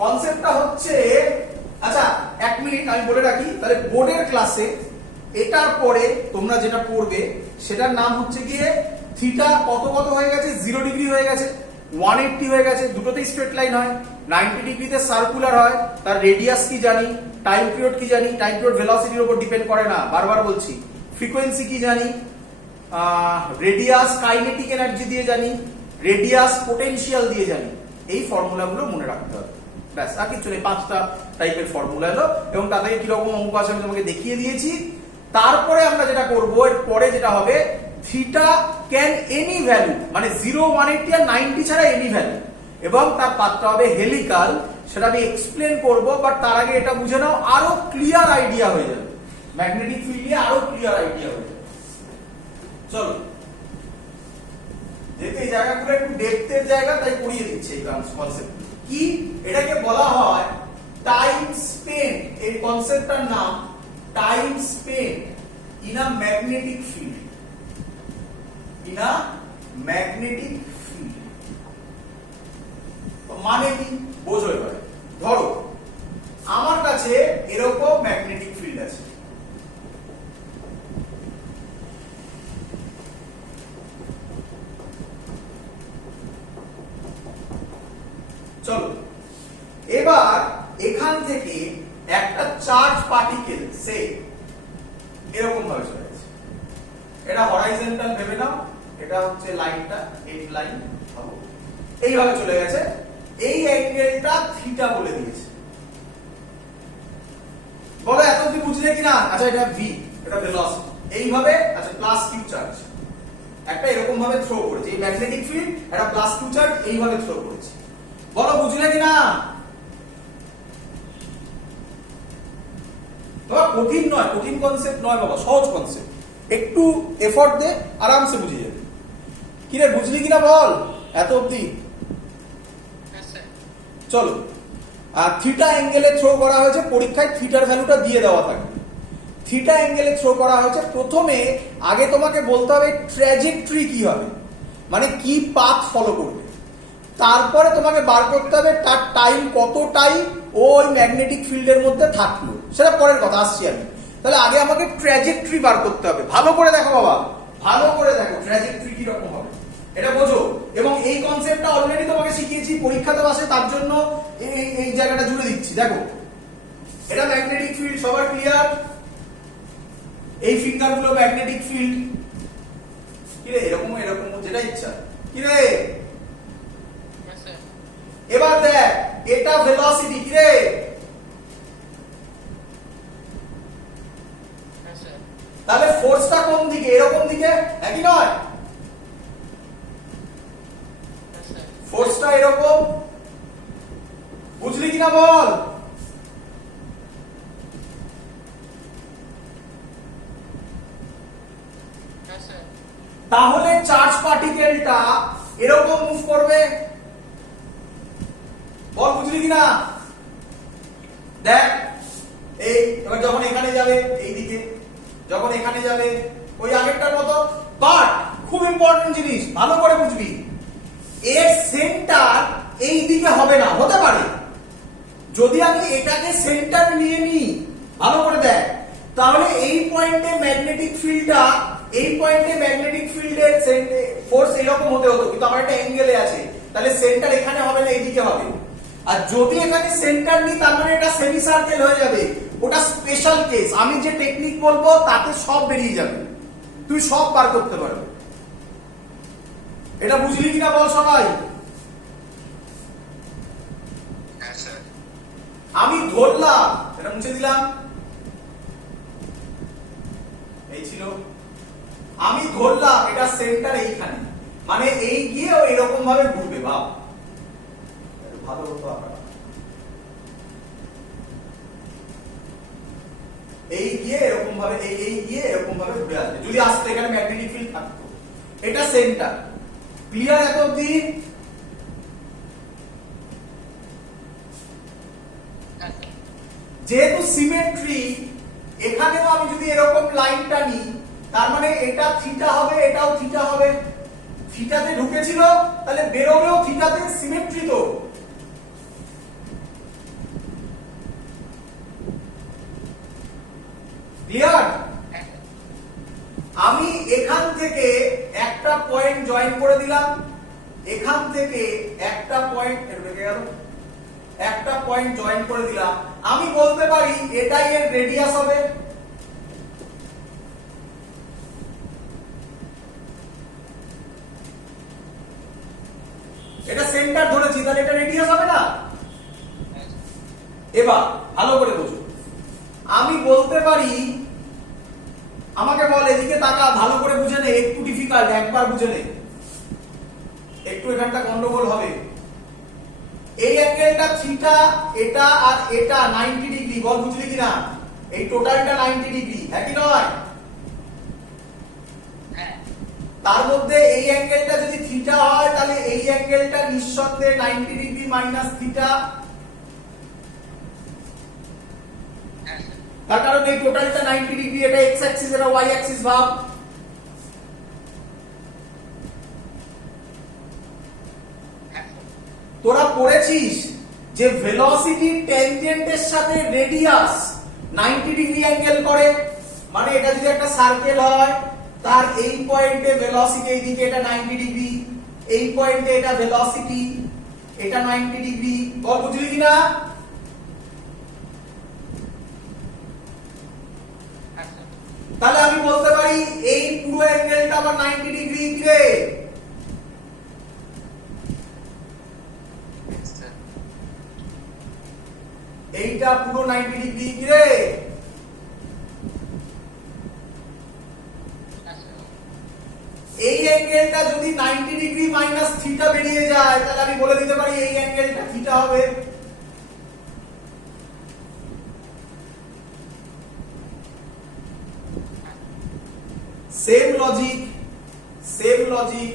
কনসেপ্টটা হচ্ছে, আচ্ছা এক মিনিট আমি বলে রাখি, তাহলে বোর্ডের ক্লাসে এটার পরে তোমরা যেটা পড়বে সেটার নাম হচ্ছে গিয়ে থিটা কত কত হয়ে গেছে, 0 ডিগ্রি হয়ে গেছে, 180 হয়ে গেছে, দুটোতেই স্ট্রেট লাইন হয়, 90 ডিগ্রিতে সার্কুলার হয়, তার রেডিয়াস কি জানি, টাইম পিরিয়ড কি জানি, টাইম পিরিয়ড ভেলোসিটির উপর ডিপেন্ড করে না, বারবার বলছি, ফ্রিকোয়েন্সি কি জানি, রেডিয়াস কাইনেটিক এনার্জি দিয়ে জানি, রেডিয়াস পোটেনশিয়াল দিয়ে জানি, এই ফর্মুলাগুলো মনে রাখতে হবে, ব্যাস আর কিছু নেই, 5টা টাইপের ফর্মুলা এলো এবং তাদের কিরকম অঙ্ক আছে আমি তোমাকে দেখিয়ে দিয়েছি। তারপরে আমরা যেটা করব, এর পরে যেটা হবে থিটা ক্যান এনি ভ্যালু, মানে 0, 180 আর 90 ছাড়া এনি ভ্যালু, এবং তার পাত্র হবে হেলিকাল, সেটা আমি এক্সপ্লেন করব, বাট তার আগে এটা বুঝে নাও, আরো ক্লিয়ার আইডিয়া হয়ে যাবে, ম্যাগনেটিক ফিল্ড নিয়ে আরো ক্লিয়ার আইডিয়া হয়ে যাবে। চলো, যেহেতু এই জায়গাগুলো একটু ডেপথের জায়গা তাই পড়িয়ে দিচ্ছে এই কনসেপ্ট কি, এটাকে বলা হয় টাইম স্পেন্ট, এই কনসেপ্টটার নাম time spent in a magnetic field, in a magnetic field. মানে কি বোঝো এবারে, ধরো আমার কাছে এরকম ম্যাগনেটিক ফিল্ড আছে, চলো এবার এখান থেকে একটা চার্জ পার্টিকেল সে এরকম ভাবে চলে যাচ্ছে, এটা হরাইজন্টাল ভেবে নাও, এটা হচ্ছে লাইনটা, এই লাইন ভাবো, এইভাবে চলে গেছে, এই অ্যাঙ্গেলটা থিটা বলে দিয়েছে, বলো এত অবধি বুঝলে কিনা? আচ্ছা এটা ভি, এটা ভেলোসিটি, এইভাবে, আচ্ছা প্লাস কিউ চার্জ একটা এরকম ভাবে থ্রো করেছে, এই ম্যাগনেটিক ফিল্ড একটা প্লাস কিউ চার্জ এইভাবে থ্রো করেছে, বলো বুঝলে কিনা? বাবা কঠিন নয়, কঠিন কনসেপ্ট নয় বাবা, সহজ কনসেপ্ট, একটু এফোর্ট দে আরামসে বুঝে যাবে। কিরে বুঝলি কিনা বল এত অবধি? চলো, আর থিটা অ্যাঙ্গেলে থ্রো করা হয়েছে, পরীক্ষায় থিটার ভ্যালুটা দিয়ে দেওয়া থাকবে, থিটা অ্যাঙ্গেলে থ্রো করা হয়েছে, প্রথমে আগে তোমাকে বলতে হবে ট্র্যাজেক্টরি কি হবে, মানে কি পাথ ফলো করবে, তারপরে তোমাকে বার করতে হবে তার টাইম কত টাইম ওই ম্যাগনেটিক ফিল্ডের মধ্যে থাকলো, সেটা পরের কথা, আসছি আমি। তাহলে আগে আমাকে ট্র্যাজেক্টরি বার করতে হবে, ভালো করে দেখো বাবা, ভালো করে দেখো ট্র্যাজেক্টরি কি রকম হবে এটা বোঝো, এবং এই কনসেপ্টটা অলরেডি তোমাকে শিখিয়েছি, পরীক্ষাতে আসে তার জন্য এই জায়গাটা জুড়ে দিচ্ছি। দেখো এটা ম্যাগনেটিক ফিল্ড, সবার ক্লিয়ার? এই ফিঙ্গার গুলো ম্যাগনেটিক ফিল্ড, কিরে এরকম এরকম যেটা ইচ্ছা, কিরে এবার দেখ এটা ভেলোসিটি, কিরে তাহলে ফোর্সটা কোন দিকে, এরকম দিকে, একই নয়? ফোর্সটা এরকম, বুঝলি কিনা বল? তাহলে চার্জ পার্টিকেলটা এরকম মুভ করবে, বল বুঝলি কিনা? দেখ এই এবার যখন এখানে যাবে এই দিকে, যখন এখানে যাবে ওই আগেরটার মতো, বাট খুব ইম্পর্টেন্ট জিনিস ভালো করে বুঝবি, এর সেন্টার এই দিকে হবে না, হতে পারে যদি আমি এটাকে সেন্টার নিয়ে নিই, ভালো করে দেখ, তাহলে এই পয়েন্টে ম্যাগনেটিক ফিল্ডটা, এই পয়েন্টে ম্যাগনেটিক ফিল্ডের ফোর্স এরকম হতে হতো, কিন্তু আমার একটা অ্যাঙ্গেলে আছে, তাহলে সেন্টার এখানে হবে না, এইদিকে হবে। আর যদি এখানে সেন্টার নিই তার মানে এটা সেমি সার্কেল হয়ে যাবে, ওটা স্পেশাল কেস, আমি যে টেকনিক বলবো তাতে সব বেরিয়ে যাবে, তুই সব বার করতে পারবি। এটা বুঝলি কিনা বল সবাই? আমি ধরলাম, এটা মুছে দিলাম, এই ছিল, আমি ধরলাম এটা সেন্টার এইখানে, মানে এই গিয়ে ও এরকম ভাবে ঘুরবে, ভাব ভালো হতো আপনারা, এই গিয়ে এরকম ভাবে, এই গিয়ে এরকম ভাবে ঘুরে আসবে, যদি আসতো এখানে ম্যাগনেটিক ফিল্ড থাকতো, এটা সেন্টার, ক্লিয়ার এত অবধি? যেহেতু সিমেট্রি, এখানেও আমি যদি এরকম লাইনটা নিই তার মানে এটা থিটা হবে, এটাও থিটা হবে, থিটাতে ঢুকেছিল তাহলে বেরোবেও থিটাতে, সিমেট্রি তো ক্লিয়ার? আমি এখান থেকে একটা পয়েন্ট জয়েন করে দিলাম, এখান থেকে একটা পয়েন্ট রেখে গেল, একটা পয়েন্ট জয়েন করে দিলাম। আমি বলতে পারি এটাই এর রেডিয়াস হবে। এটা সেন্টার ধরেছি, তাহলে এটা রেডিয়াস হবে না? এবার ভালো করে বুঝো, আমি বলতে পারি, আমাকে বল এদিকে তাকা, ভালো করে বুঝে নে, একটু ডিফিকাল্ট, একবার বুঝে নে, একটু এখানটা গন্ডগোল হবে। এই অ্যাঙ্গেলটা থিটা, এটা আর এটা 90 ডিগ্রি, বল বুঝলি কিনা? এই টোটালটা 90 ডিগ্রি, হ্যাঁ কি নয়? তার মধ্যে এই অ্যাঙ্গেলটা যদি থিটা হয়, তাহলে এই অ্যাঙ্গেলটা নিঃসন্দেহে 90 ডিগ্রি মাইনাস থিটা, তার কারণ এই টোটালটা 90 ডিগ্রি, এটা এক্স অ্যাক্সিস, এটা ওয়াই অ্যাক্সিস ভাব। তোরা পড়েছিস যে ভেলোসিটি ট্যানজেন্টের সাথে রেডিয়াস 90 ডিগ্রি অ্যাঙ্গেল করে, মানে এটা যদি একটা সার্কেল হয়, তার এই পয়েন্টে ভেলোসিটি এইদিকে, এটা 90 ডিগ্রি, এই পয়েন্টে এটা ভেলোসিটি, এটা 90 ডিগ্রি, বল বুঝলি কিনা? তাহলে আমি বলতে পারি এই পুরো অ্যাঙ্গেলটা আবার 90 ডিগ্রি রে, এইটা পুরো 90 ডিগ্রি রে। এই অ্যাঙ্গেলটা যদি 90 ডিগ্রি মাইনাস থিটা বেরিয়ে যায়, তাহলে আমি বলে দিতে পারি এই অ্যাঙ্গেলটা থিটা হবে। সেম লজিক, সেম লজিক,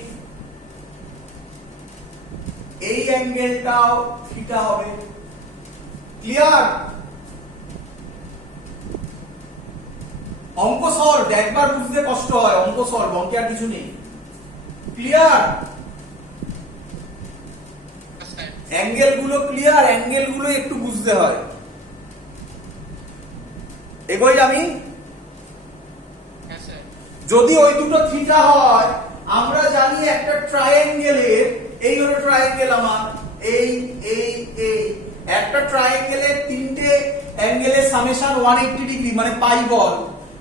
এই অ্যাঙ্গেলটাও থিটা হবে। ক্লিয়ার? অঙ্ক সলভ, একবার বুঝতে কষ্ট হয়, অঙ্ক সলভ, অঙ্কে আর কিছু নেই। ক্লিয়ার? অ্যাঙ্গেল গুলো ক্লিয়ার, অ্যাঙ্গেল গুলো একটু বুঝতে হয়। এগোই আমি, যদি ওই দুটো থিটা হয়, আমরা জানি একটা ট্রায়াঙ্গেলের, এই হলো ট্রায়াঙ্গেল আমার, এই এই এই একটা ট্রায়াঙ্গেলের তিনটে অ্যাঙ্গেলের সামেশন 180 ডিগ্রি, মানে পাই বল।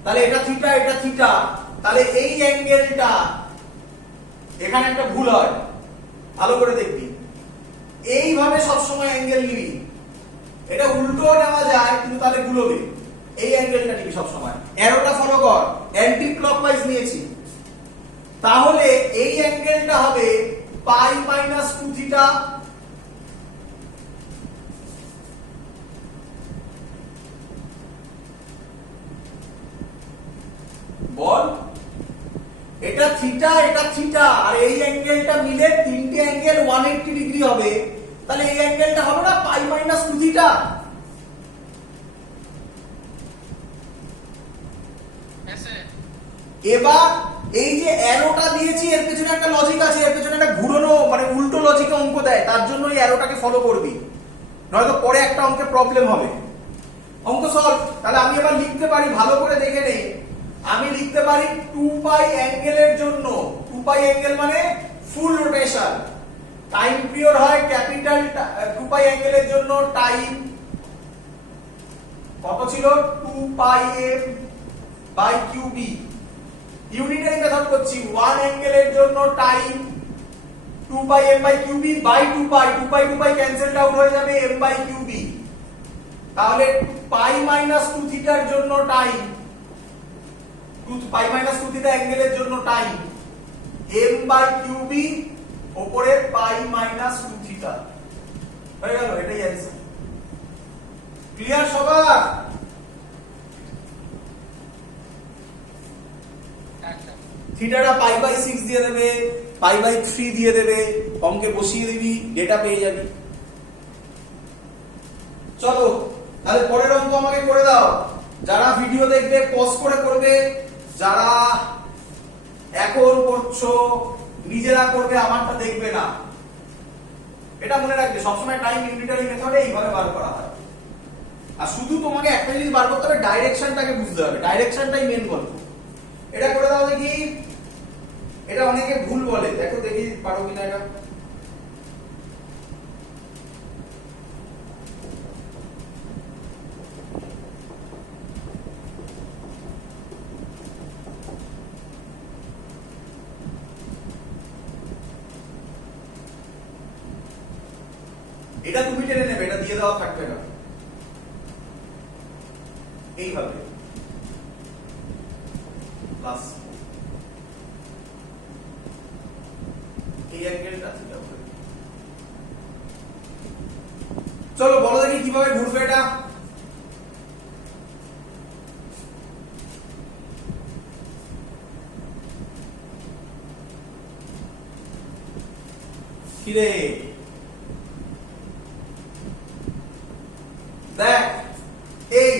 তাহলে এটা থিটা, এটা থিটা, তাহলে এই অ্যাঙ্গেলটা, এখানে একটা ভুল হয়, ভালো করে দেখবি, এইভাবে সবসময় অ্যাঙ্গেল নিবি, এটা উল্টো নেওয়া যায় কিন্তু তাহলে ভুল হবে। এই অ্যাঙ্গেলটা নিবি সবসময়, অ্যারোটা ফলো কর, অ্যান্টি ক্লকওয়াইজ নিয়েছি, তাহলে এই অ্যাঙ্গেলটা হবে পাই মাইনাস 2 থিটা, বল এটা থিটা, এটা থিটা, আর এই অ্যাঙ্গেলটা মিলে তিনটে অ্যাঙ্গেল 180 ডিগ্রি হবে, তাহলে এই অ্যাঙ্গেলটা হবে না পাই মাইনাস 2 থিটা। এবার এই যে অ্যারোটা দিয়েছি, এর পেছনে একটা লজিক আছে, এর পেছনে একটা ঘুরানো, মানে উল্টো লজিকে অঙ্ক দেয়, তার জন্য এই অ্যারোটাকে ফলো করবি, নয়তো পরে একটা অঙ্কে প্রবলেম হবে। অঙ্ক সলভ, তাহলে আমি এবার লিখতে পারি, ভালো করে দেখে নেই, আমি লিখতে পারি 2 পাই অ্যাঙ্গেলের জন্য, 2 পাই অ্যাঙ্গেল মানে ফুল রোটেশন, টাইম পিরিয়ড হয় ক্যাপিটাল, 2 পাই অ্যাঙ্গেলের জন্য টাইম কত ছিল, 2 পাই M by q B, unitary method করছি, 1 অ্যাঙ্গেলের জন্য time 2 pi M by q B by 2 pi, 2 pi 2 pi cancelled out হয়ে যাবে, এম বাই কিউবি, তাহলে পাই মাইনাস 2 থিটার জন্য টাইম, 2 পাই মাইনাস 2 থিটা অ্যাঙ্গেলের জন্য টাইম, এম বাই কিউবি উপরে পাই মাইনাস 2 থিটা, হয়ে গেল, এটাই অ্যান্সার। ক্লিয়ার সবার? থিটাটা পাই বাই 6 দিয়ে দেবে, পাই বাই 3 দিয়ে দেবে, অঙ্কে বসিয়ে দিবি, ডেটা পেয়ে যাবি। চলো তাহলে পরের অঙ্ক আমাকে করে দাও, যারা ভিডিও দেখবে পজ করে করবে, যারা এখন করছো নিজেরা করবে, আমারটা দেখবে না, এটা মনে রাখবে, সবসময় টাইম ইউনিটারি মেথডে এইভাবে বার করা হয়। আর শুধু তোমাকে একটা জিনিস বার করতে হবে, ডাইরেকশনটাকে বুঝতে হবে, ডাইরেকশনটাই মেন গল্প। এটা করে দাও দেখি। এটা অনেকে ভুল বলে, দেখো দেখি পারো কিনা এটা। এটা তুমি টেনে নেবে, এটা দিয়ে দেওয়া থাকবে না, এইভাবে প্লাস এই অ্যাঙ্গেলটা থিটা হবে। চলো বলো দেখি কিভাবে ঘুরবে এটা। কিরে দেখ, এই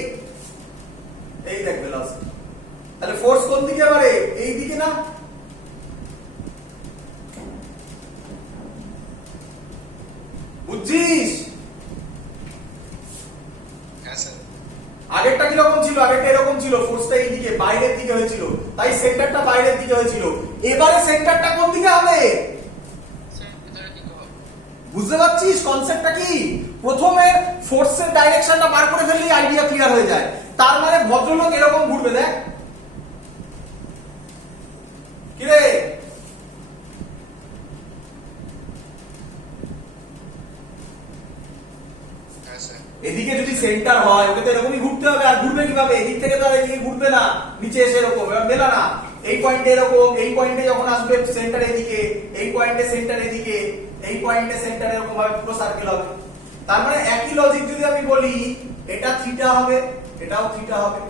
এই দেখ ভেলোসিটি, তাহলে ফোর্স কোন দিকে বাড়ে? এই দিকে না? বুঝছিস? আগেরটা কিরকম ছিল? আগেরটা এরকম ছিল, ফোর্সটা এই দিকে বাইরের দিকে হয়েছিল, তাই সেন্টারটা বাইরের দিকে হয়েছিল। এবারে সেন্টারটা কোন দিকে হবে? বুঝতে পারছিস কনসেপ্টটা কি? প্রথমে ফোর্সের ডাইরেকশনটা বার করে ফেললেই আইডিয়া ক্লিয়ার হয়ে যায়। তার মানে ভদ্রলোক এরকম ঘুরবে, দেখ কি রে, এদিকে যদি সেন্টার হয় ওকে তো এরকমই ঘুরতে হবে। আর ঘুরবে কিভাবে? এদিক থেকে তো আর এদিকে ঘুরবে না, নিচে এসে এরকম, এবার মেলা না। এই পয়েন্টে এরকম, এই পয়েন্টে যখন আসবে সেন্টার এদিকে, এই পয়েন্টে সেন্টার এদিকে, এই পয়েন্টে সেন্টার এরকম ভাবে পুরো সার্কেল হবে। তার মানে একই লজিক যদি আমি বলি, এটা থিটা হবে, এটাও থিটা হবে।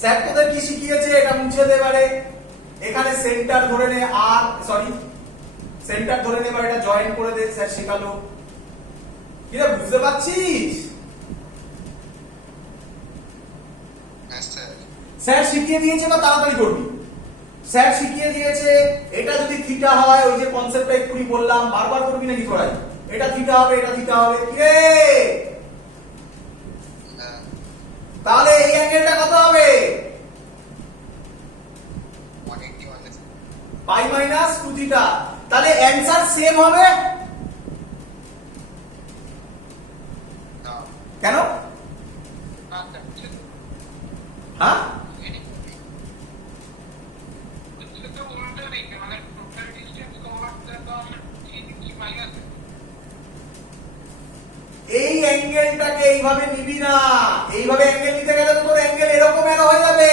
স্যার তোদের কি শিখিয়েছে? এটা মুছে দে এবারে। এখানে সেন্টার ধরে নে, আর সরি সেন্টার ধরে নে, এবার এটা জয়েন করে দে, স্যার শেখালো। কিরে বুঝতে পারছিস? স্যার শিখিয়ে দিয়েছে বা তাড়াতাড়ি করবি। স্যার শিখিয়ে দিয়েছে এটা যদি থিটা হয়, ওই যে কনসেপ্টটা এক্ষুনি বললাম, বারবার করবি নাকি তোরাই? এটা থিটা হবে, এটা থিটা হবে। কিরে তাহলে এই অ্যাঙ্গেলটা কত হবে? পাই মাইনাস 2 থিটা। তাহলে অ্যানসার সেম হবে কেন? হ্যাঁ এই অ্যাঙ্গেলটাকে এইভাবে নিবি না, এইভাবে অ্যাঙ্গেল নিতে গেলে তো তোর অ্যাঙ্গেল এরকম এর হয়ে যাবে।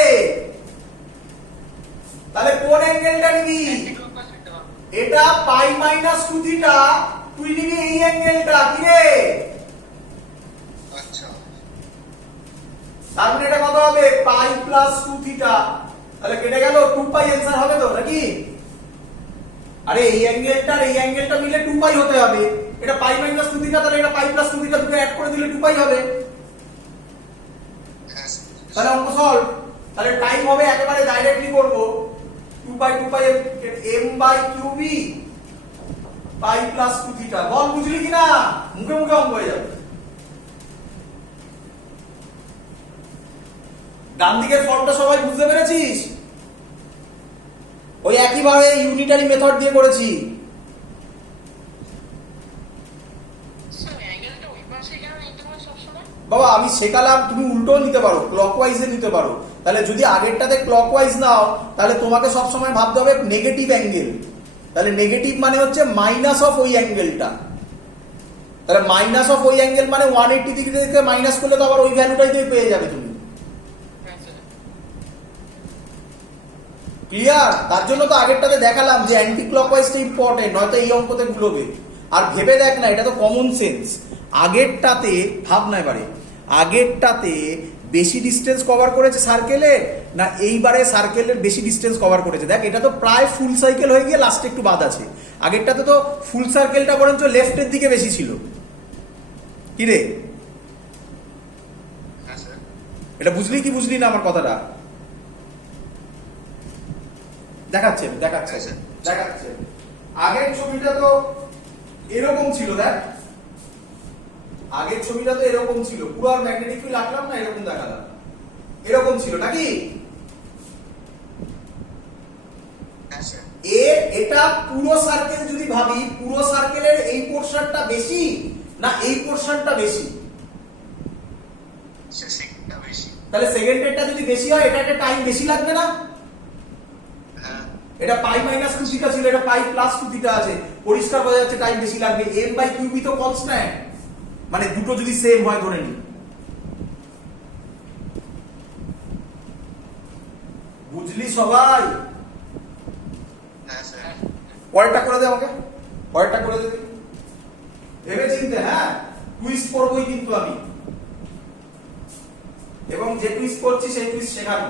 তাহলে কোন অ্যাঙ্গেলটা নিবি? এটা পাই মাইনাস 2 থিটা, তুই নিবি এই অ্যাঙ্গেলটা। কি রে? আচ্ছা, তার মানে এটা কত হবে? পাই প্লাস 2 থিটা। তাহলে কেটে গেল, 2 পাই অ্যানসার হবে তো নাকি? আরে এই অ্যাঙ্গেলটা আর এই অ্যাঙ্গেলটা মিলে 2 পাই হতে হবে। এটা পাই মাইনাস 2 থিটা, তাহলে এটা পাই প্লাস 2 থিটা দুটো অ্যাড করে দিলে 2 পাই হবে। তাহলে অঙ্ক সলভ। তাহলে টাইম হবে একেবারে ডাইরেক্টলি করব, 2 pi m by qb pi plus 2 theta. বল বুঝলি কিনা? মুখে মুখে অঙ্ক হয়ে যাবে। ডান দিকের ফর্মটা সবাই বুঝতে পেরেছিস? ওই একইভাবে ইউনিটারি মেথড দিয়ে করেছি। বাবা আমি শেখালাম, তুমি উল্টো নিতে পারো, ক্লকওয়াইজে নিতে পারো। তাহলে যদি আগেরটাতে ক্লকওয়াইজ নাও, তাহলে তোমাকে সবসময় ভাবতে হবে নেগেটিভ অ্যাঙ্গেল। তাহলে নেগেটিভ মানে হচ্ছে মাইনাস অফ ওই অ্যাঙ্গেলটা। তাহলে মাইনাস অফ ওই অ্যাঙ্গেল মানে 180 ডিগ্রি থেকে মাইনাস করলে তো আবার ওই ভ্যালুটাই তুমি পেয়ে যাবে তুমি। ক্লিয়ার? তার জন্য তো আগেরটাতে দেখালাম যে অ্যান্টি ক্লকওয়াইজটা ইম্পর্টেন্ট, নয়তো এই অঙ্কতে ভুলবে। আর ভেবে দেখ না, এটা তো কমন সেন্স। আগেরটাতে ভাব না, এবারে আগেরটাতে বেশি ডিস্টেন্স কভার করেছে সার্কেলে, না এইবারে সার্কেলের বেশি ডিস্টেন্স কভার করেছে? দেখ এটা তো প্রায় ফুল সাইকেল হয়ে গিয়ে লাস্টে একটু বাদ আছে। আগেরটাতে তো ফুল সার্কেলটা বরঞ্চ লেফটের দিকে বেশি ছিল। কি রে, এটা বুঝলি কি বুঝলি না আমার কথাটা? দেখাচ্ছে দেখাচ্ছে দেখাচ্ছে। আগের ছবিটা তো এরকম ছিল, দেখ আগের ছবিটা তো এরকম ছিল, পুরো আর ম্যাগনেটিক ফিল্ড আঁকলাম না, এরকম দেখালাম, এরকম ছিল নাকি? এটা পুরো সার্কেল যদি ভাবি, পুরো সার্কেলের এই পোরশনটা বেশি না এই পোরশনটা বেশি? তাহলে সেকেন্ডেরটা যদি বেশি হয় এটা একটা টাইম বেশি লাগবে না? এটা পাই মাইনাস 2 থিটা ছিল, এটা পাই প্লাস 2 থিটা আছে, পরিষ্কার বোঝা যাচ্ছে টাইম বেশি লাগবে। m বাই কিউ বি তো কনস্ট্যান্ট, মানে দুটো যদি সেম হয় ধরে নি। বুঝলি সবাই? পরেরটা করে দে আমাকে, পরেরটা করে দে ভেবে চিনতে। হ্যাঁ, কুইজ করবই কিন্তু আমি, এবং যে কুইজ করছি সেই কুইজ শেখাবো।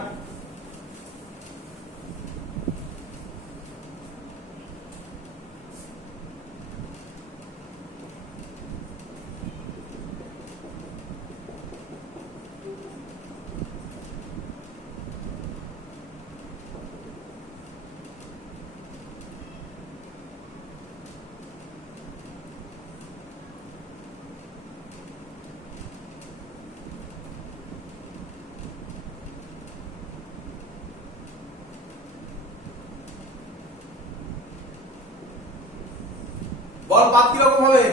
বল পাত কিরকম হবে?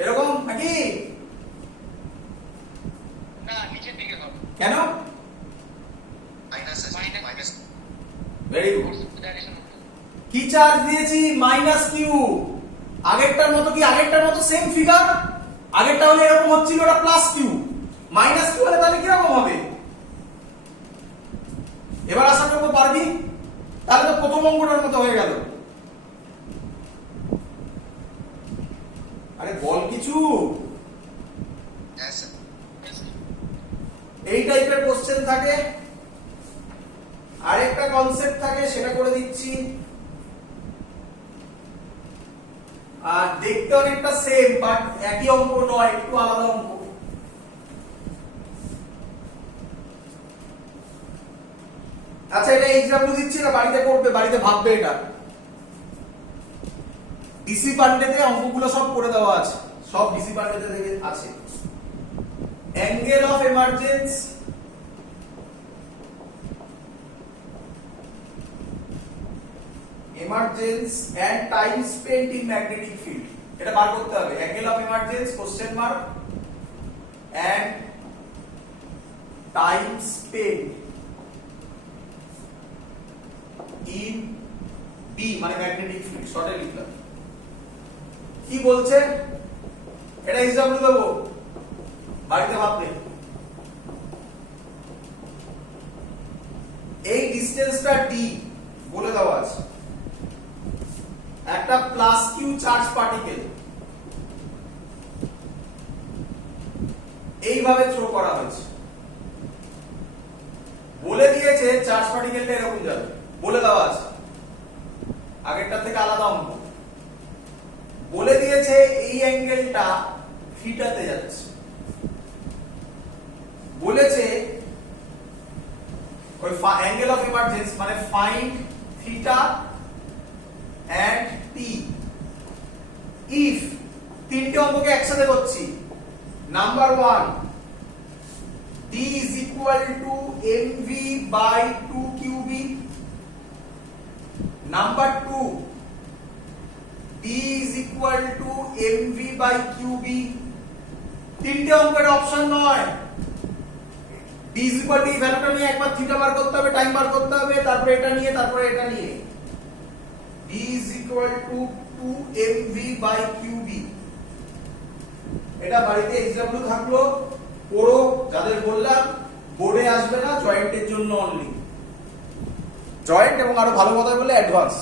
এরকম নাকি? না, নিচের দিকে হবে। কেন? Very good. কি চার্জ দিয়েছি? Minus Q. আগেরটার মতো কি? আগেরটার মতো সেম ফিগার। আগেরটা হলে এরকম হচ্ছিল, ওটা প্লাস কিউ। মাইনাস কিউ হলে তাহলে কিরকম হবে? এবার আশা করবো পারবি। তাহলে তো প্রথম অঙ্কটার মতো হয়ে গেল। আরে বল কিছু। এই টাইপের কোশ্চেন থাকে, আরেকটা কনসেপ্ট থাকে, সেটা করে দিচ্ছি। আর দেখতে অনেকটা সেম, বাট একই অঙ্ক নয়, একটু আলাদা অঙ্ক। আচ্ছা, এটা এক্সাম্পল দিচ্ছি না, বাড়িতে করবে, বাড়িতে ভাববে। এটা ডিসি পান্ডেতে অঙ্কগুলো সব করে দেওয়া আছে, সব ডিসি পান্ডেতে থেকে আছে। Angle of emergence, emergence and time spent in magnetic field, এটা বার করতে হবে। Angle of emergence question mark and time spent in B, মানে ম্যাগনেটিক ফিল্ড, শর্টে লিখলাম। কি বলছে? এটা এক্সাম্পল দেবো, বাড়িতে ভাববে। এই ডিসটেন্সটা ডি বলে দেওয়া আছে, একটা প্লাস কিউ চার্জ পার্টিকেল এইভাবে থ্রো করা হয়েছে। বলে দিয়েছে চার্জ পার্টিকেলটা এরকম যাবে, বলে দেওয়া আছে। আগেরটা থেকে আলাদা অঙ্ক। বলে দিয়েছে এই অ্যাঙ্গেলটা থিটাতে যাচ্ছে। বলেছে ওই অ্যাঙ্গেল অফ ইমার্জেন্স মানে find theta and T if, তিনটে অঙ্ককে একসাথে করছি। Number 1, d is equal to mv by 2qb. Number 2, d is equal to mv by qb. তিনটে অঙ্কের অপশন নয়। d is equal to এই ভ্যালুটা নিয়ে একবার থিটা বার করতে হবে, টাইম বার করতে হবে, তারপরে এটা নিয়ে, তারপরে এটা নিয়ে। d is equal to 2mv by qb। এটা বাড়িতে এক্সাম্পল থাকলো, পড়ো। যাদের বললাম বোর্ডে আসবে না, জয়েন্টের জন্য অনলি। জয়েন্ট এবং আরো ভালো কথা বলে অ্যাডভান্স,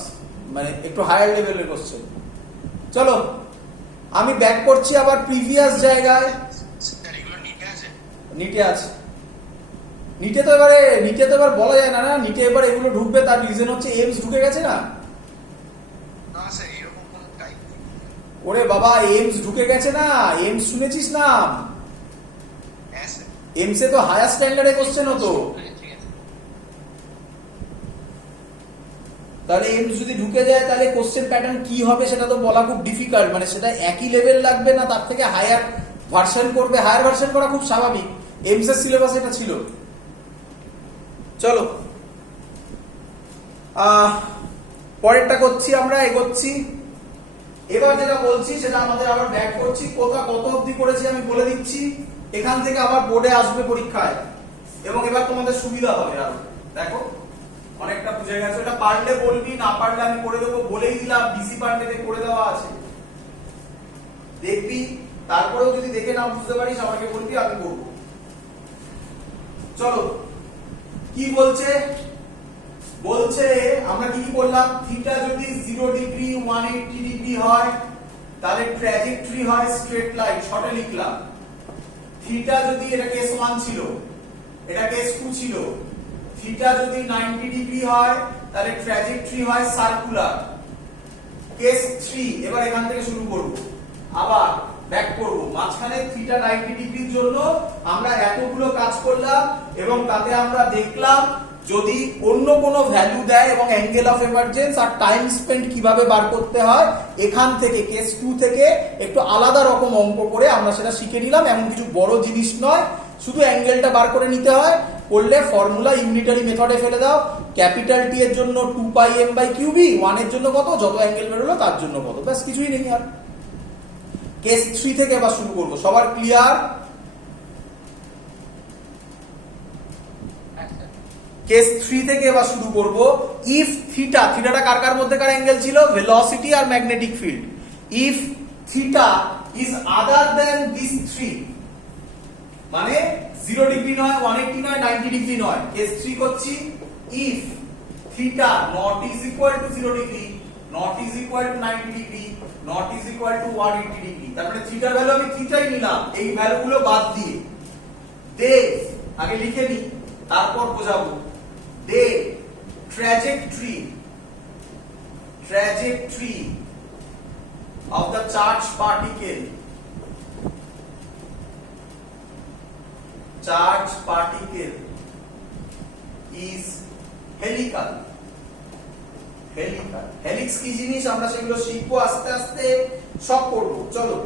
মানে একটু হায়ার লেভেলের কোশ্চেন। চলো আমি ব্যাক করছি আবার প্রিভিয়াস জায়গায়। নিটে আছে। নিটে তো এবার বলা যায় না, না নিটে এবার এগুলো ঢুকবে, তার রিজন হচ্ছে এমস ঢুকে গেছে না। ওরে বাবা, এমস ঢুকে গেছে না। এমস শুনেছিস না? এমস এ তো হায়ার স্ট্যান্ডার্ডে কোশ্চেন হতো। তাহলে এম যদি ঢুকে যায় তাহলে কোশ্চেন প্যাটার্ন কি হবে সেটা তো বলা খুব ডিফিকাল্ট, মানে সেটা একই লেভেল লাগবে না তার থেকে হায়ার ভার্সন করবে, হায়ার ভার্সন করা খুব স্বাভাবিক, এমস এর সিলেবাস এটা ছিল। চলো পরেরটা করছি, আমরা এগোচ্ছি। এবার যেটা বলছি সেটা আমাদের আবার ব্যাক করছি, কত অবধি করেছি আমি বলে দিচ্ছি, এখান থেকে আবার বোর্ডে আসবে পরীক্ষায় এবং এবার তোমাদের সুবিধা হবে। আর দেখো অনেকটা বুঝে গেছো, এটা পারলে বলবি, না পারলে আমি করে দেবো, বলেই দিলাম ডিসি পারলে করে দেওয়া আছে, দেখবি, তারপরেও যদি দেখে না বুঝতে পারিস আমাকে বলবি, আমি করবো। চলো কি বলছে, বলছে আমরা কি করলাম, থিটা যদি 0 ডিগ্রি 180 ডিগ্রি হয় তাহলে ট্র্যাজেক্টরি হয় স্ট্রেট লাইন, শর্টে লিখলাম। থিটা যদি, এটা কেস 1 ছিল, এটা কেস 2 ছিল, থিটা যদি 90 ডিগ্রি হয় তাহলে ট্র্যাজেক্টরি হয় সার্কুলার, কেস 3। এবার এখান থেকে শুরু করব, আবার ব্যাক করব, মাঝখানে থিটা 90 ডিগ্রির জন্য আমরা এতগুলো কাজ করলাম এবং তাতে আমরা দেখলাম যদি অন্য কোনো ভ্যালু দেয় এবং অ্যাঙ্গেল অফ এমার্জেন্স আর টাইম স্পেন্ড কিভাবে বার করতে হয়, এখান থেকে কেস 2 থেকে একটু আলাদা রকম অঙ্ক করে আমরা সেটা শিখে নিলাম। এমন কিছু বড় জিনিস নয়, শুধু অ্যাঙ্গেলটা বার করে নিতে হয়, করলে ফর্মুলা ইউনিটারি মেথডে ফেলে দাও, ক্যাপিটাল টি এর জন্য 2 পাই m বাই কিউবি, 1 এর জন্য কত, যত অ্যাঙ্গেল বেরোলো তার জন্য কত, ব্যাস কিছুই নেই। আর কেস 3 থেকে এবার শুরু করব, সবার ক্লিয়ার? কেস 3 থেকে এবার শুরু করব। ইফ থিটা, থিটাটা কার কার মধ্যেকার অ্যাঙ্গেল ছিল, ভেলোসিটি আর magnetic field, if theta is other than this 3, মানে 0 ডিগ্রি নয়, 180 নয়, 90 ডিগ্রি নয়, কেস 3 করছি। If theta not is equal to 0 degree, not is equal to 90 degree, not is equal to 180 degree, তার মানে থিটার ভ্যালু আমি থিটাই নিলাম, এই ভ্যালুগুলো বাদ দিয়ে। দে, আগে লিখে নি তারপর বোঝাবো। দে trajectory of the charged particle is helical. Helix কি জিনিস আমরা সেগুলো শিখবো আস্তে আস্তে, সব করবো। চলো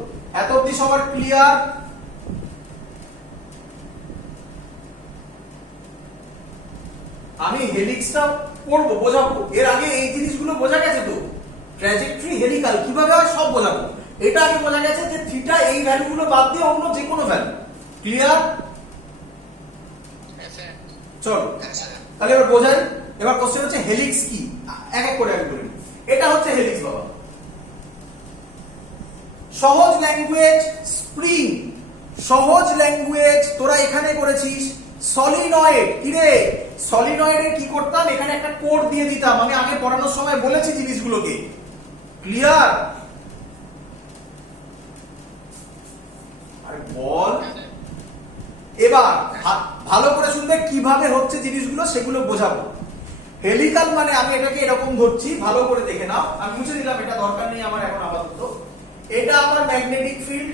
এত অবধি সবার ক্লিয়ার? আমি হেলিক্সটা পড়বো, বোঝাবো, এর আগে এই জিনিসগুলো বোঝা গেছে তো, ট্র্যাজেক্টরি হেলিক্যাল কিভাবে হয় সব বোঝাবো। এটা আগে বোঝা গেছে যে থিটা এই ভ্যালুগুলো বাদ দিয়ে অন্য যে কোনো ভ্যালু, ক্লিয়ার? চলো তাহলে এবার বোঝাই। এবার কোশ্চেন হচ্ছে হেলিক্স কি, এক এক করে বলি। এটা হচ্ছে হেলিক্স বাবা, সহজ ল্যাঙ্গুয়েজ স্প্রিং, সহজ ল্যাঙ্গুয়েজ তোরা এখানে করেছিস। সলিনয়েড, কি রে, সলিনয়েডের কি করতাম, এখানে একটা কোড দিয়ে দিতাম, আমি আগে পড়ানোর সময় বলেছি জিনিসগুলোকে, ক্লিয়ার? আরে বল এবার, ভালো করে শুনবে কিভাবে হচ্ছে জিনিসগুলো, সেগুলো বোঝাবো। হেলিক্যাল মানে আমি এটাকে এরকম ধরছি, ভালো করে দেখে নাও, আমি মুছে দিলাম, এটা দরকার নেই আমার এখন আপাতত। এটা আমার ম্যাগনেটিক ফিল্ড,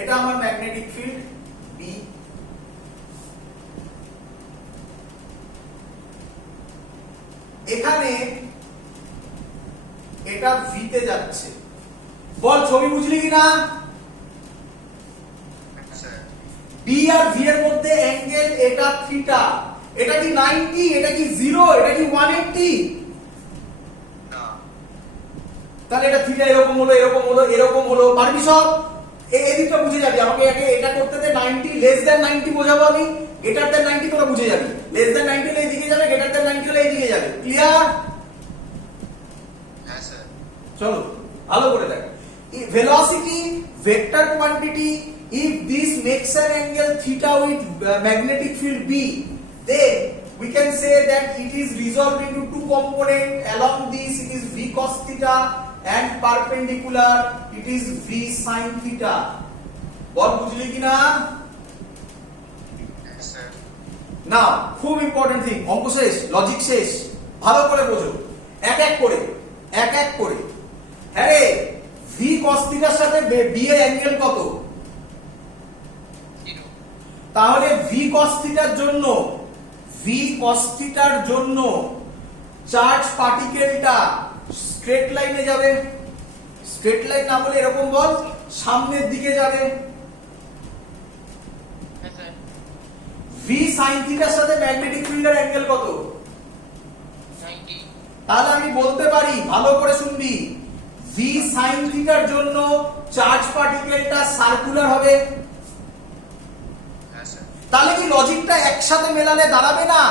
এটা আমার ম্যাগনেটিক ফিল্ড বি, এখানে এটা ভি তে যাচ্ছে। বল ছবি বুঝলি কিনা? বি আর ভি এর মধ্যে অ্যাঙ্গেল এটা থিটা, এটা কি 90, এটা কি 0, এটা কি 180? তাহলে এটা থিটা এরকম হলো, এরকম হলো, এরকম হলো, পারবি সব? এই দিকটা বুঝে যাবি, আমাকে আগে এটা করতে দে, 90 লেস দ্যান 90 বোঝাবো আমি, গ্রেটার দ্যান 90 তোরা বুঝে যাবি, লেস দ্যান 90 হলে এইদিকে যাবে, গ্রেটার দ্যান 90 হলে এইদিকে যাবে, ক্লিয়ার? হ্যাঁ স্যার। চলো ভালো করে দেখ। Velocity vector quantity, if this makes an angle theta with magnetic field B, then we can say that it is resolved into two components. Along this it is V cos theta and perpendicular it is V sin theta. বল বুঝলি কিনা? না, খুব important thing, অঙ্ক শেষ, logic শেষ, ভালো করে বোঝো, এক এক করে, এক এক করে। হ্যাঁ রে, V cos theta এর সাথে B এর অ্যাঙ্গেল কত? তাহলে V cos theta এর জন্য চার্জ পার্টিকেলটা স্ট্রেট লাইনে যাবে, স্ট্রেট লাইন না বলে এরকম বল, সামনের দিকে যাবে। হ্যাঁ স্যার। ভি সাইন থিটার সাথে ম্যাগনেটিক ফিল্ডের অ্যাঙ্গেল কত? 90। তাহলে আমি বলতে পারি, ভালো করে শুনবি, ভি সাইন থিটার জন্য চার্জ পার্টিকেলটা সার্কুলার হবে। হ্যাঁ স্যার। তাহলে কি লজিকটা একসাথে মেলালে দাঁড়াবে না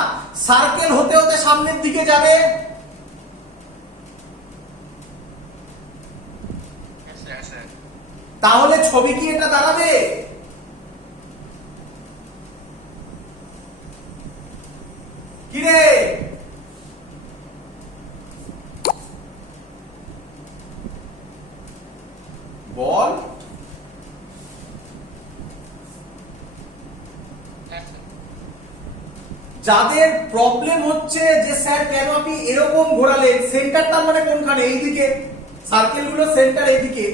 সার্কেল হতে হতে সামনের দিকে যাবে? হ্যাঁ স্যার। হ্যাঁ স্যার। তাহলে ছবি কি এটা দাঁড়াবে? কি রে? বল। হ্যাঁ স্যার। যাদের প্রবলেম হচ্ছে যে স্যার কেন আপনি এরকম ঘোরালেন, সেন্টার তার মানে কোনখানে? এইদিকে, সার্কেল গুলো সেন্টার এইদিকে,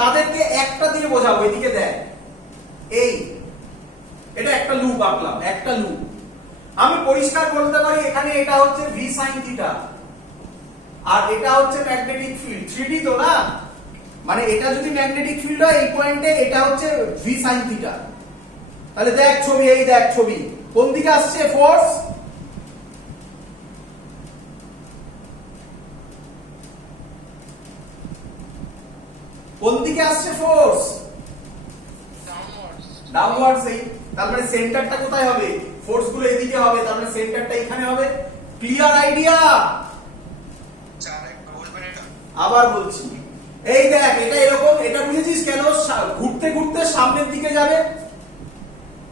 তাদেরকে একটা দিয়ে বোঝাবো। এদিকে দেখ, এই এটা একটা লুপ আঁকলাম, একটা লুপ। আমি পরিষ্কার বলতে পারি এখানে এটা হচ্ছে ভি সাইন থিটা আর এটা হচ্ছে ম্যাগনেটিক ফিল্ড। 3D তো না, মানে এটা যদি ম্যাগনেটিক ফিল্ড হয় এই পয়েন্টে, এটা হচ্ছে ভি সাইন থিটা। তাহলে দেখ ছবি, এই দেখ ছবি, কোন দিকে আসছে ফোর্স? কোন দিকে আসছে ফোর্স? ডাউনওয়ার্ডস। ডাউনওয়ার্ডস। এই তার মানে সেন্টারটা কোথায় হবে? ফোর্স গুলো এদিকে হবে, তার মানে সেন্টারটা এখানে হবে। Clear idea? স্যার একবার বলবেন এটা? আবার বলছি, এই দেখ এটা এরকম, এটা বুঝেছিস কেন ঘুরতে ঘুরতে সামনের দিকে যাবে?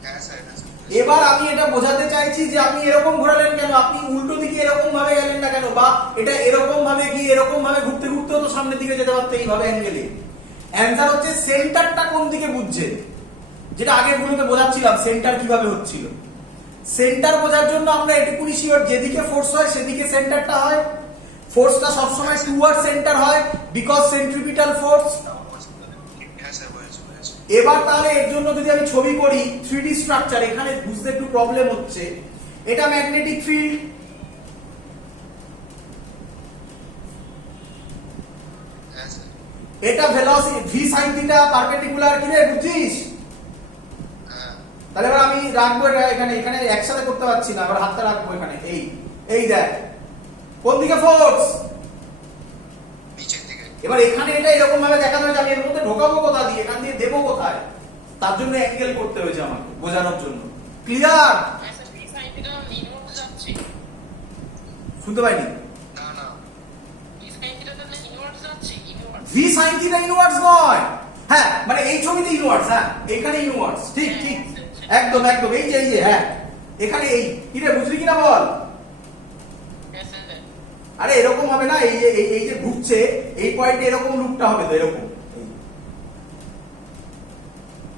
হ্যাঁ স্যার। হ্যাঁ স্যার। এবার আমি এটা বোঝাতে চাইছি যে আপনি এরকম ঘোরালেন কেন, আপনি উল্টো দিকে এরকম ভাবে গেলেন না কেন, বা এটা এরকম ভাবে গিয়ে এরকম ভাবে ঘুরতে ঘুরতে তো সামনের দিকে যেতে পারতো এইভাবে অ্যাঙ্গেলে। অ্যান্সার হচ্ছে সেন্টারটা কোন দিকে বুঝছে, যেটা আগের গুলোতে বোঝাচ্ছিলাম সেন্টার কিভাবে হচ্ছিল। সেন্টার বোঝার জন্য আমরা এটুকুনি শিওর, যেদিকে ফোর্স হয় সেদিকে সেন্টারটা হয়। ফোর্সটা সবসময় টুয়ার্ড সেন্টার হয় বিকজ সেন্ট্রিপিটাল ফোর্স। হ্যাঁ স্যার, বুঝেছি বুঝেছি। এবার তাহলে এর জন্য যদি আমি ছবি করি, 3D স্ট্রাকচার, এখানে বুঝতে একটু প্রবলেম হচ্ছে। এটা ম্যাগনেটিক ফিল্ড, হ্যাঁ স্যার। এটা velocity V sine theta perpendicular, কি রে বুঝছিস? হ্যাঁ। তাহলে এবার আমি রাখবো এটা এখানে, এখানে একসাথে করতে পারছি না, এবার হাতটা রাখবো এখানে। এই এই দেখ কোন দিকে ফোর্স? নিচের দিকে। এবার এখানে এটা এরকম ভাবে দেখাতে হয়েছে, আমি এর মধ্যে ঢোকাবো কোথা দিয়ে, এখান দিয়ে দেবো কোথায়, তার জন্য অ্যাঙ্গেল করতে হয়েছে আমাকে বোঝানোর জন্য। ক্লিয়ার? হ্যাঁ স্যার। ভি সাইন থিটা ইনওয়ার্ডস যাচ্ছে। শুনতে পাইনি? না না, ভি সাইন থিটা তো ইনওয়ার্ডস যাচ্ছে। ইনওয়ার্ডস। ভি সাইন থিটা ইনওয়ার্ডস নয়, হ্যাঁ মানে এই ছবিতে ইনওয়ার্ডস, হ্যাঁ এখানে ইনওয়ার্ডস, ঠিক ঠিক একদম একদম, এই যে হ্যাঁ এখানে এই, কি রে বুঝলি কিনা বল? হ্যাঁ স্যার। আরে এরকম হবে না, এই যে এই যে ঘুরছে এই পয়েন্টে এরকম লুপটা হবে তো, এরকম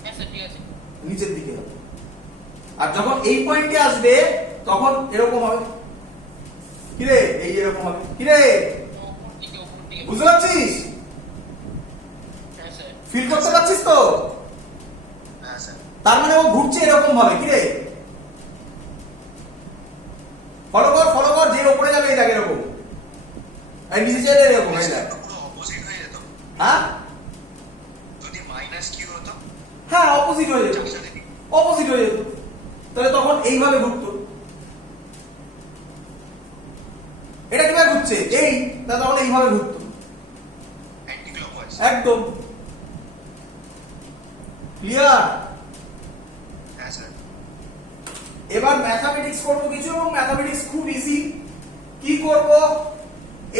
হ্যাঁ স্যার, ঠিক আছে। নিচের দিকে হবে। আর যখন এই পয়েন্টে আসবে তখন এরকম হবে, কি রে এই এরকম হবে, কি রে উপর দিকে, উপর দিকে। বুঝতে পারছিস? হ্যাঁ স্যার। ফিল করতে পারছিস তো? হ্যাঁ স্যার। তার মানে ও ঘুরছে এরকম ভাবে, কি রে ফলো কর, যে উপরে যাবে এই দেখ এরকম, আর নিচে চাইলে এরকম, এই দেখ। পুরো অপোজিট হয়ে যেত। হ্যাঁ যদি মাইনাস কিউ হতো, হ্যাঁ অপোজিট হয়ে যেত, সাথে দিকে। অপোজিট হয়ে যেত, তাহলে তখন এইভাবে ঘুরতো। এটা কিভাবে ঘুরছে? এই তাহলে তখন এইভাবে ঘুরতো, অ্যান্টি ক্লকওয়াইজ। একদম ক্লিয়ার? হ্যাঁ স্যার। এবার ম্যাথমেটিক্স করবো কিছু, এবং ম্যাথমেটিক্স খুব ইজি। কি করব?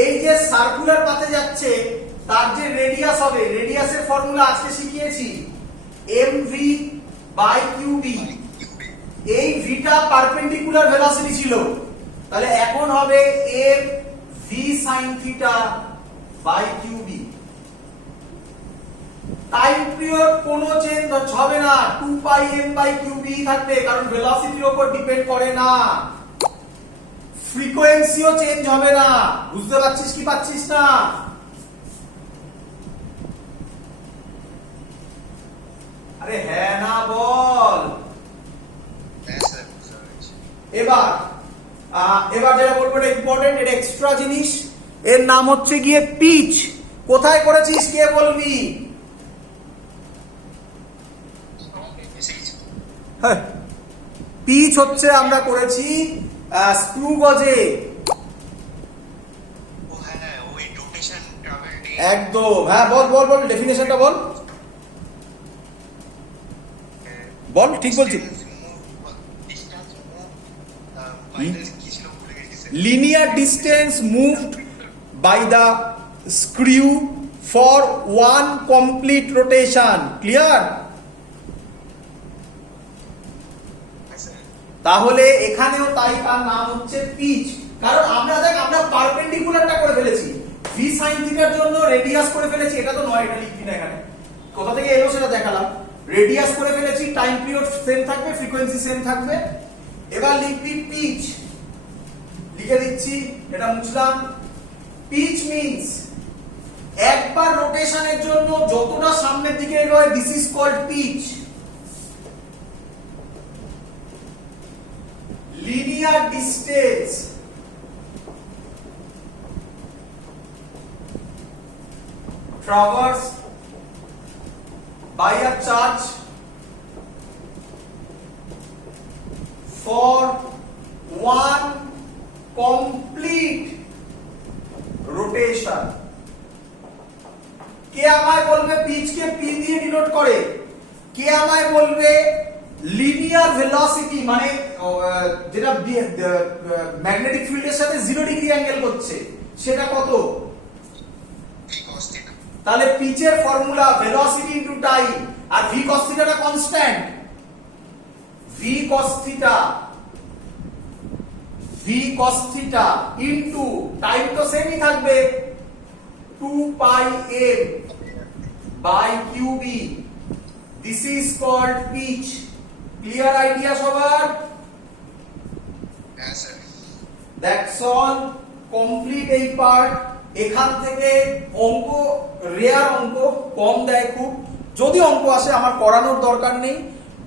এই যে সার্কুলার পাথে যাচ্ছে তার যে রেডিয়াস হবে, রেডিয়াসের ফর্মুলা আজকে শিখিয়েছি, mv বাই qb। এই ভিটা পারপেন্ডিকুলার ভেলোসিটি ছিল, তাহলে এখন হবে m v sin theta by qb। Time period কোনো চেঞ্জ হবে না, 2 পাই m বাই qb থাকবে, কারণ ভেলোসিটির উপর ডিপেন্ড করে না। ফ্রিকোয়েন্সিও চেঞ্জ হবে না। বুঝতে পারছিস কি পাচ্ছিস না? আরে হ্যাঁ না বল। হ্যাঁ স্যার, বুঝতে পেরেছি। এবার যেটা বলবো, ইম্পর্টেন্ট, এটা এক্সট্রা জিনিস। এর নাম হচ্ছে গিয়ে পিচ। কোথায় করেছিস কে বলবি? হ্যাঁ, পিচ হচ্ছে আমরা করেছি স্ক্রু গজে। একদম, হ্যাঁ বল বল বল, ডেফিনেশনটা বল বল, ঠিক বলছি। Linear distance moved by the screw for one complete rotation. Clear? তাহলে এখানেও তাই, তার নাম হচ্ছে পিচ। কারণ আমরা পারপেন্ডিকুলারটা করে ফেলেছি, ভি সাইন থিটার জন্য রেডিয়াস করে ফেলেছি। এটা তো নয়, এটা লিখবি না এখানে, কোথা থেকে এলো সেটা দেখালাম। রেডিয়াস করে ফেলেছি, টাইম পিরিয়ড সেম থাকবে, ফ্রিকোয়েন্সি সেম থাকবে। এবার লিখবি পিচ, লিখে দিচ্ছি, এটা মুছলাম। পিচ মিন্স একবার রোটেশনের জন্য যতটা সামনের দিকে এগোয়, this is called pitch. Linear distance traversed by a charge for one complete rotation. কে আমায় বলবে পিচকে পি দিয়ে ডিনোট করে? কে আমায় বলবে লিনিয়ার ভেলোসিটি মানে যেটা ম্যাগনেটিক ফিল্ডের সাথে 0 ডিগ্রি অ্যাঙ্গেল করছে সেটা কত? তাহলে পিচের ফর্মুলা ভেলোসিটি ইনটু টাইম, আর ভি কস থিটাটা constant. V cos theta, V cos theta into time তো সেমই থাকবে, 2 পাই M by q B. This is called pitch. Clear idea সবার? হ্যাঁ স্যার। দ্যাটস অল, কমপ্লিট এই পার্ট। এখান থেকে অঙ্ক, রেয়ার অঙ্ক কম দেয় খুব, যদি অঙ্ক আসে আমার করানোর দরকার নেই,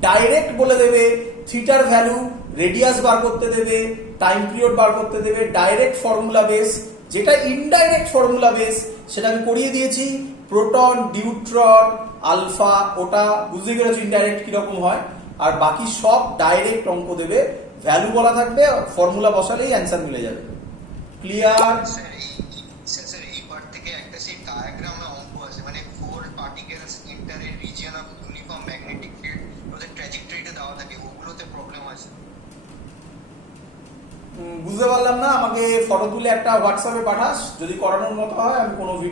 ডাইরেক্ট বলে দেবে থিটার ভ্যালু, রেডিয়াস বার করতে দেবে, টাইম পিরিয়ড বার করতে দেবে, ডাইরেক্ট ফর্মুলা বেস। যেটা ইনডাইরেক্ট ফর্মুলা বেস সেটা আমি করিয়ে দিয়েছি, প্রোটন, নিউট্রন, আলফা, ওটা বুঝতে পেরেছো ইনডাইরেক্ট কিরকম হয়। আর বাকি সব ডাইরেক্ট অঙ্ক দেবে, ভ্যালু বলা থাকবে, ফর্মুলা বসালেই অ্যান্সার মিলে যাবে। ক্লিয়ার? স্যার এই পার্ট থেকে একটা সেই ডায়াগ্রামে অঙ্ক আছে, মানে 4 particles enter a region of uniform magnetic field, ওদের ট্র্যাজেক্টরিটা দেওয়া থাকে, ওগুলোতে প্রবলেম আছে। বুঝতে পারলাম না, আমাকে ফটো তুলে একটা হোয়াটসঅ্যাপে পাঠাস, যদি করানোর মতো হয় আমি কোনো ভিডিও